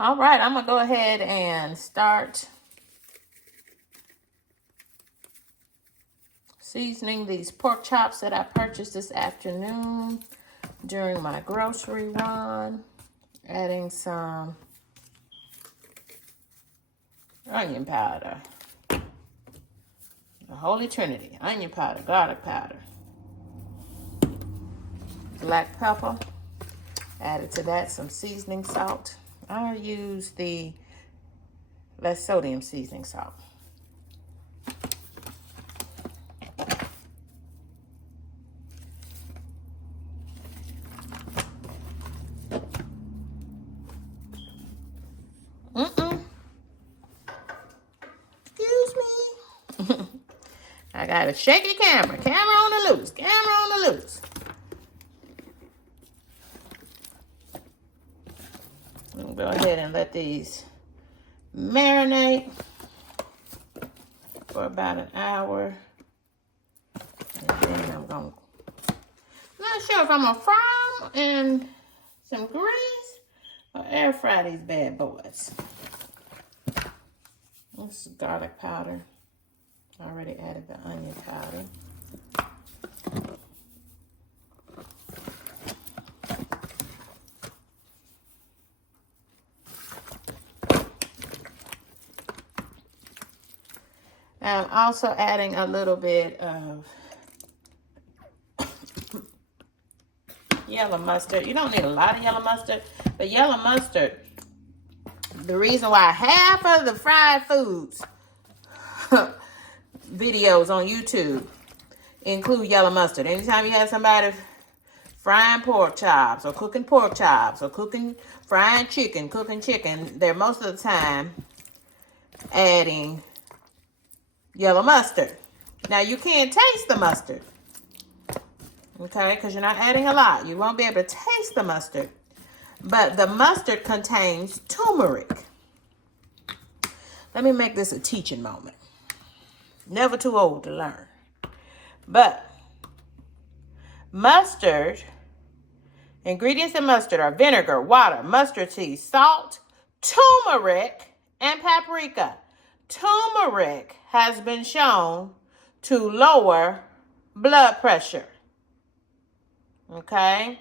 All right, I'm going to go ahead and start seasoning these pork chops that I purchased this afternoon during my grocery run. Adding some onion powder. The Holy Trinity. Onion powder, garlic powder, black pepper. Added to that some seasoning salt. I use the less sodium seasoning salt. Excuse me. I gotta shake your camera. Camera on the loose. Camera on the loose. I'm gonna go ahead and let these marinate for about an hour. And then I'm not sure if I'm gonna fry them in some grease or air fry these bad boys. This is garlic powder. I already added the onion powder. I'm also adding a little bit of yellow mustard. You don't need a lot of yellow mustard, but yellow mustard, the reason why half of the fried foods videos on YouTube include yellow mustard. Anytime you have somebody frying pork chops or cooking pork chops or frying chicken, cooking chicken, they're most of the time adding yellow mustard. Now you can't taste the mustard, okay, because you're not adding a lot. You won't be able to taste the mustard, but the mustard contains turmeric. Let me make this a teaching moment. Never too old to learn. But mustard, ingredients in mustard are vinegar, water, mustard seed, salt, turmeric, and paprika. Turmeric has been shown to lower blood pressure. Okay?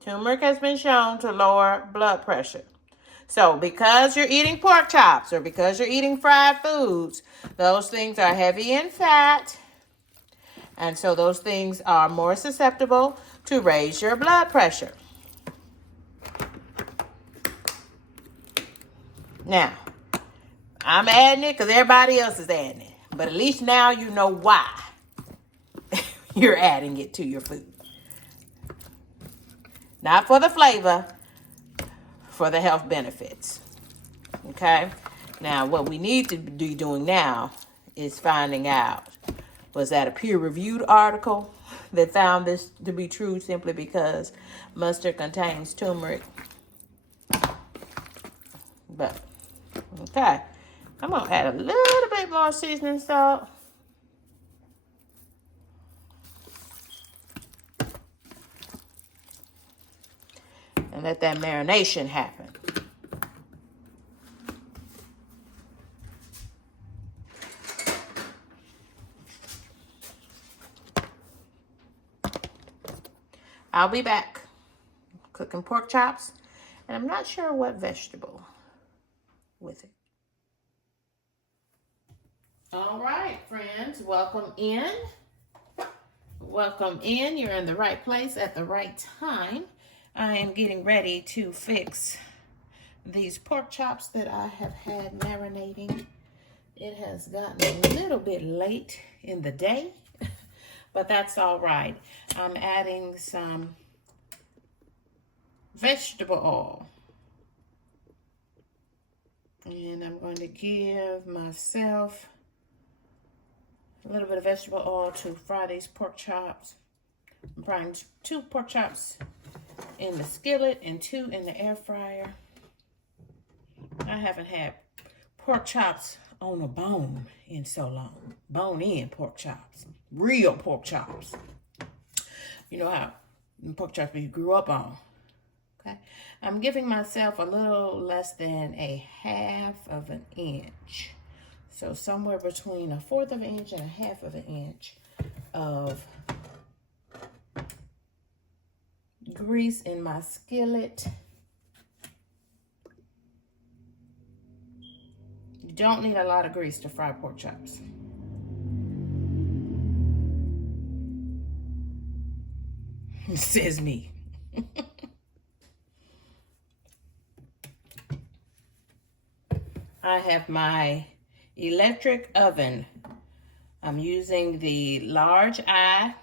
Turmeric has been shown to lower blood pressure. So because you're eating pork chops or because you're eating fried foods, those things are heavy in fat. And so those things are more susceptible to raise your blood pressure. Now, I'm adding it because everybody else is adding it. But at least now you know why you're adding it to your food. Not for the flavor, for the health benefits. Okay? Now, what we need to be doing now is finding out, was that a peer-reviewed article that found this to be true simply because mustard contains turmeric? But, okay. I'm going to add a little bit more seasoning salt. And let that marination happen. I'll be back cooking pork chops, and I'm not sure what vegetable with it. All right, friends, welcome in. Welcome in. You're in the right place at the right time. I am getting ready to fix these pork chops that I have had marinating. It has gotten a little bit late in the day, but that's all right. I'm adding some vegetable oil. And I'm going to give myself a little bit of vegetable oil to fry these pork chops. I'm frying 2 pork chops in the skillet and 2 in the air fryer. I haven't had pork chops on a bone in so long. Bone-in pork chops. Real pork chops. You know how pork chops you grew up on. Okay, I'm giving myself a little less than a 1/2 of an inch. So somewhere between 1/4 of an inch and a 1/2 of an inch of grease in my skillet. You don't need a lot of grease to fry pork chops. Says me. I have my electric oven. I'm using the large eye.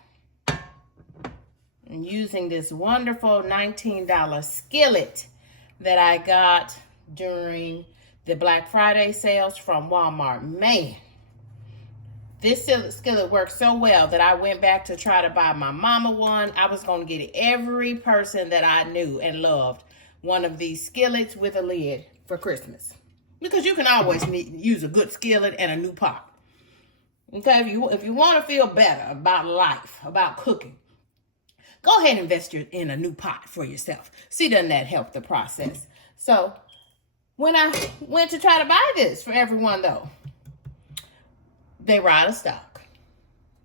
I'm using this wonderful $19 skillet that I got during the Black Friday sales from Walmart. Man, this skillet works so well that I went back to try to buy my mama one. I was going to get every person that I knew and loved one of these skillets with a lid for Christmas. Because you can always use a good skillet and a new pot. Okay, if you want to feel better about life, about cooking, go ahead and invest in a new pot for yourself. See, doesn't that help the process? So when I went to try to buy this for everyone, though, they were out of stock.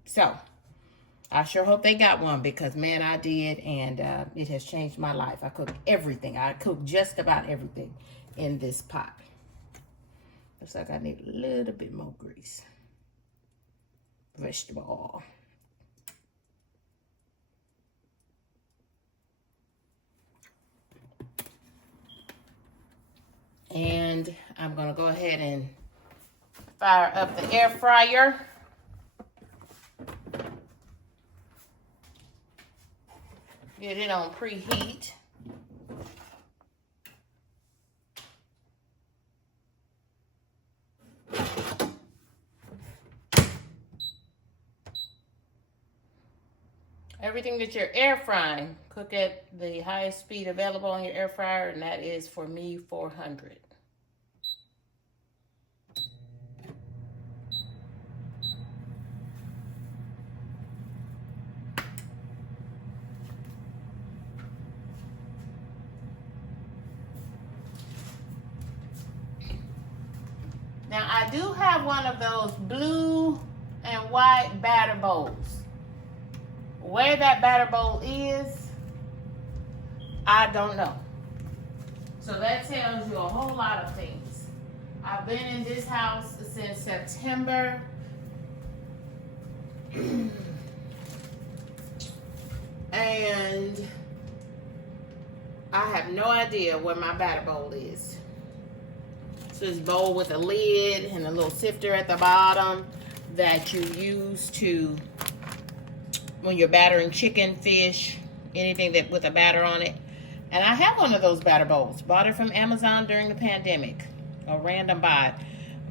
So I sure hope they got one because, man, I did, and it has changed my life. I cook everything. I cook just about everything in this pot. Looks like I need a little bit more grease. Vegetable oil. And I'm going to go ahead and fire up the air fryer. Get it on preheat. Everything that you're air frying, cook at the highest speed available on your air fryer, and that is, for me, 400. Now, I do have one of those blue and white batter bowls. Where that batter bowl is, I don't know. So that tells you a whole lot of things. I've been in this house since September. And I have no idea where my batter bowl is. So this bowl with a lid and a little sifter at the bottom that you use to, when you're battering chicken, fish, anything that with a batter on it. And I have one of those batter bowls. Bought it from Amazon during the pandemic. A random buy.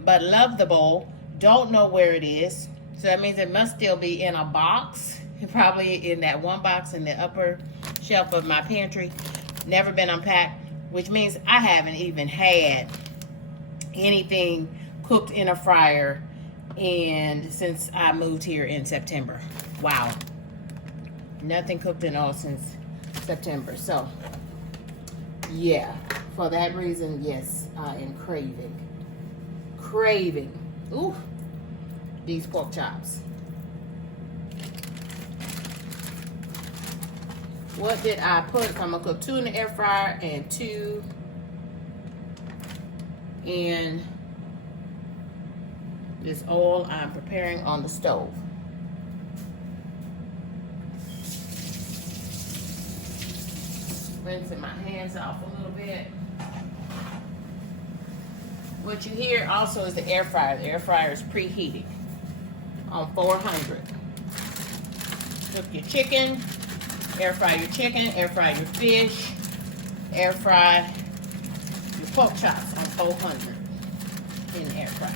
But love the bowl. Don't know where it is. So that means it must still be in a box. Probably in that one box in the upper shelf of my pantry. Never been unpacked. Which means I haven't even had anything cooked in a fryer since I moved here in September. Wow. Nothing cooked in all since September. So, yeah. For that reason, yes, I am craving. Ooh. These pork chops. What did I put? I'm going to cook 2 in the air fryer and 2 in this oil I'm preparing on the stove. Rinsing my hands off a little bit. What you hear also is the air fryer. The air fryer is preheating on 400. Cook your chicken, air fry your chicken, air fry your fish, air fry your pork chops on 400 in the air fryer.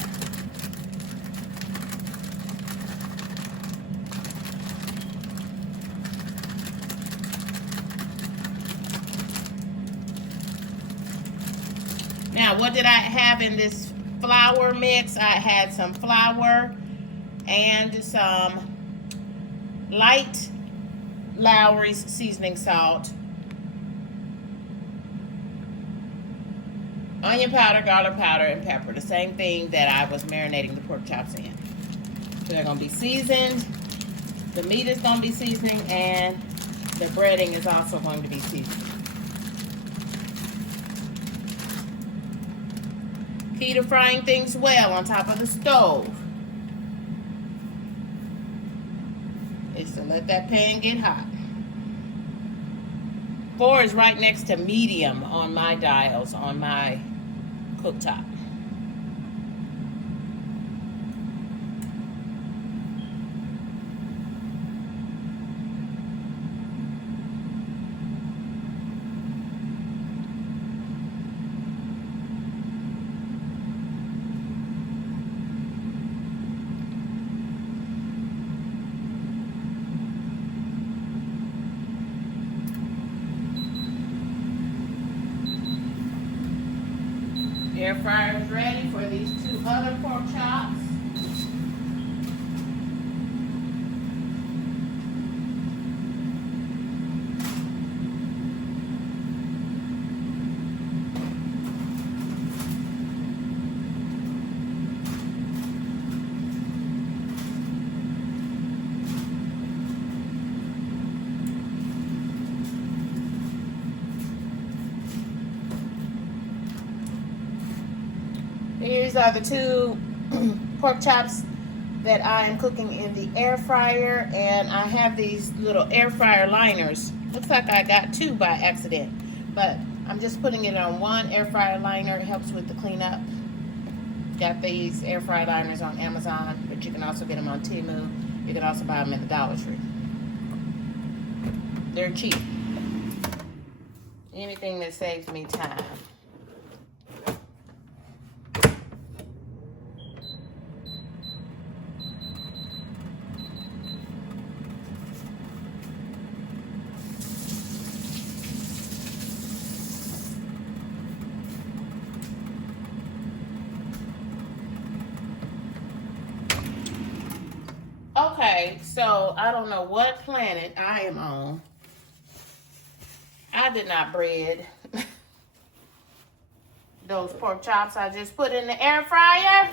Now, what did I have in this flour mix? I had some flour and some light Lowry's seasoning salt onion powder, garlic powder, and pepper. The same thing that I was marinating the pork chops in. So they're going to be seasoned. The meat is going to be seasoning, and the breading is also going to be seasoned. Key to frying things well on top of the stove is to let that pan get hot. 4 is right next to medium on my dials on my cooktop. Air fryer is ready for these 2 other pork chops. These are the 2 pork chops that I am cooking in the air fryer, and I have these little air fryer liners. Looks like I got 2 by accident, but I'm just putting it on 1 air fryer liner. It helps with the cleanup. Got these air fryer liners on Amazon, but you can also get them on Temu. You can also buy them at the Dollar Tree. They're cheap. Anything that saves me time. Okay, so I don't know what planet I am on. I did not bread those pork chops I just put in the air fryer.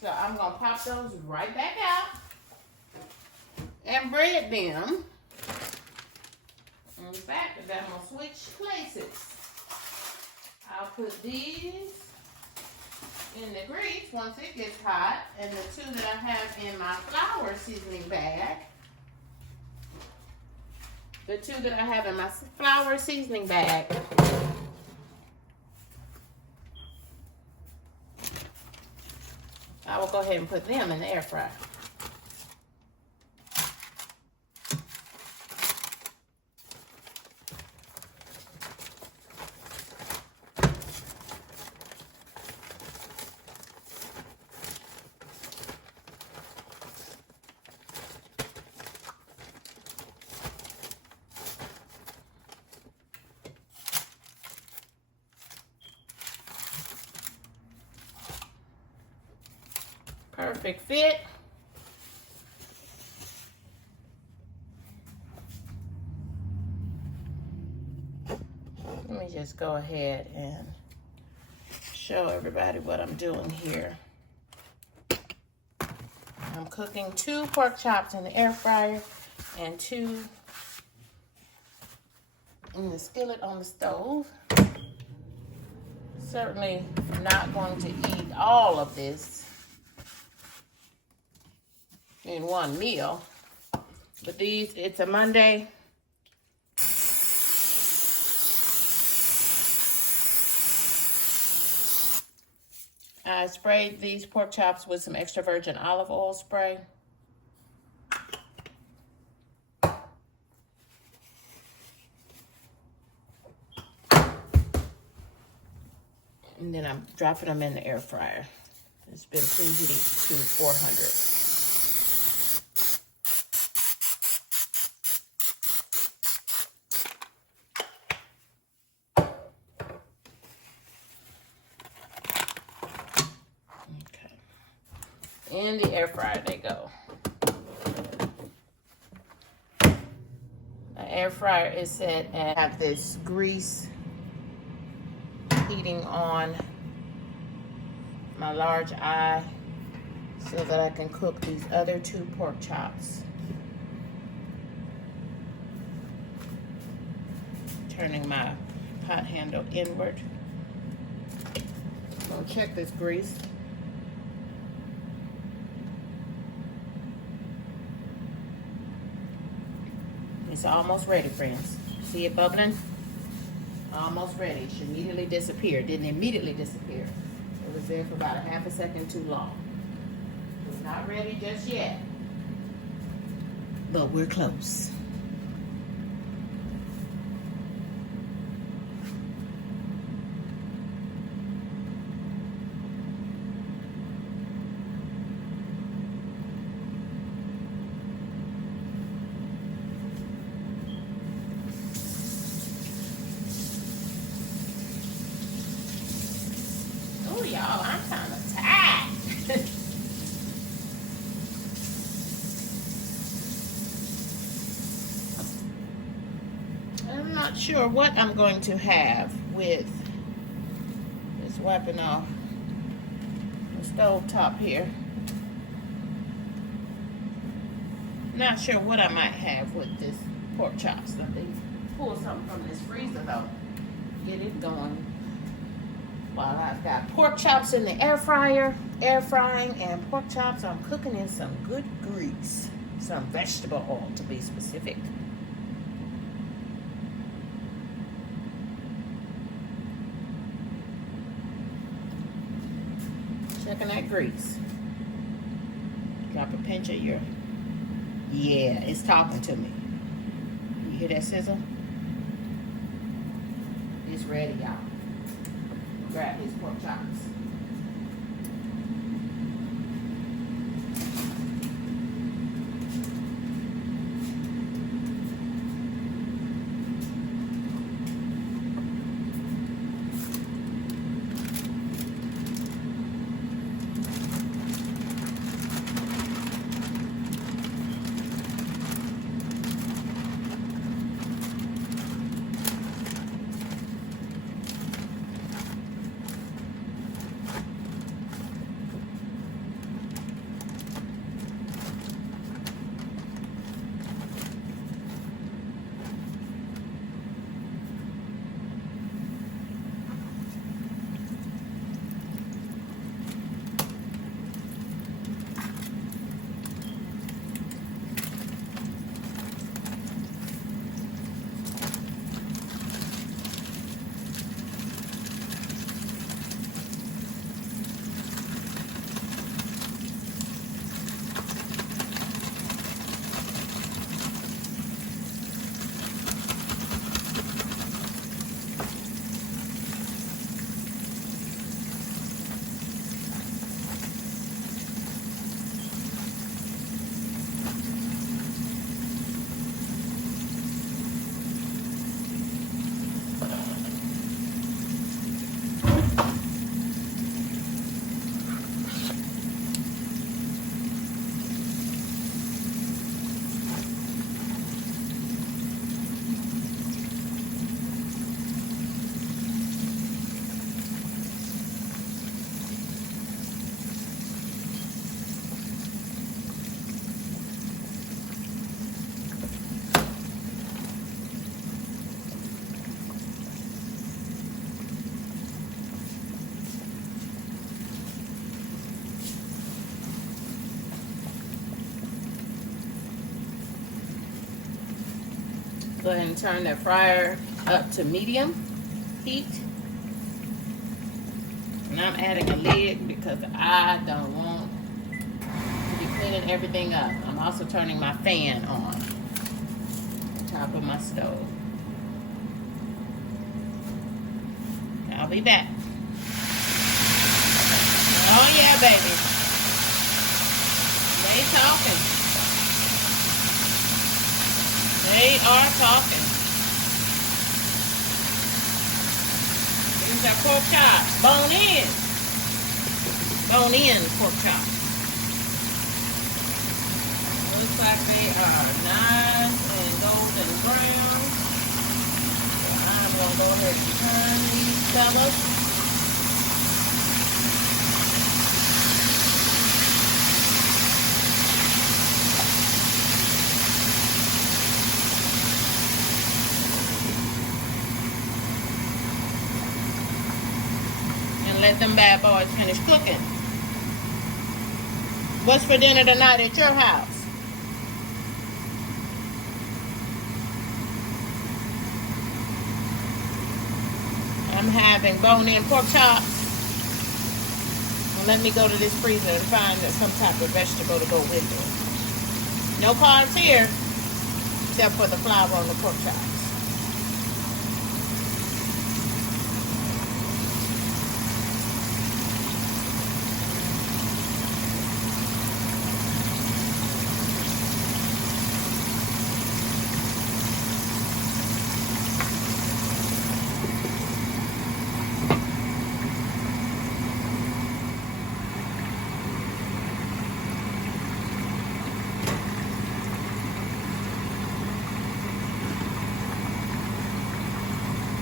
So I'm going to pop those right back out and bread them. In fact, I'm going to switch places. I'll put these in the grease once it gets hot, and the 2 that I have in my flour seasoning bag. The 2 that I have in my flour seasoning bag. I will go ahead and put them in the air fryer. Perfect fit. Let me just go ahead and show everybody what I'm doing here. I'm cooking 2 pork chops in the air fryer and 2 in the skillet on the stove. Certainly not going to eat all of this in one meal, but these, it's a Monday. I sprayed these pork chops with some extra virgin olive oil spray. And then I'm dropping them in the air fryer. It's been preheated to 400. In the air fryer they go. The air fryer is set at, have this grease heating on my large eye so that I can cook these other 2 pork chops. Turning my pot handle inward. I'm gonna check this grease. It's almost ready, friends. See it bubbling? Almost ready. It should immediately disappear. Didn't immediately disappear. It was there for about a half a second too long. It's not ready just yet, but we're close. Oh, y'all, I'm kind of tired. I'm not sure what I'm going to have with this wiping off the stove top here. Not sure what I might have with this pork chops. Let me pull something from this freezer though. Get it going. While I've got pork chops in the air fryer, air frying, and pork chops, I'm cooking in some good grease. Some vegetable oil to be specific. Checking that grease. Drop a pinch of your, yeah, it's talking to me. You hear that sizzle? It's ready, y'all. Grab these pork chops. Go ahead and turn that fryer up to medium heat. And I'm adding a lid because I don't want to be cleaning everything up. I'm also turning my fan on top of my stove. I'll be back. Oh yeah, baby. They talking. They are talking. Here's our pork chops. Bone in. Bone in pork chops. Looks like they are nice and golden brown. So I'm gonna go ahead and turn these fellas. And let them bad boys finish cooking. What's for dinner tonight at your house? I'm having bone-in pork chops. Well, let me go to this freezer and find some type of vegetable to go with it. No carbs here, except for the flour on the pork chops.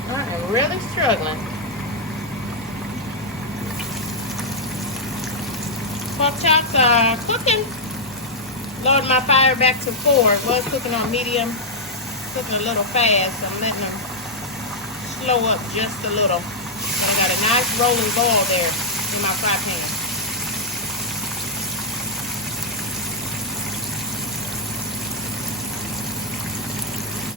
I am really struggling. Pork chops are cooking. Lowered my fire back to 4. It was cooking on medium. Cooking a little fast. I'm letting them slow up just a little. But I got a nice rolling ball there in my fry pan.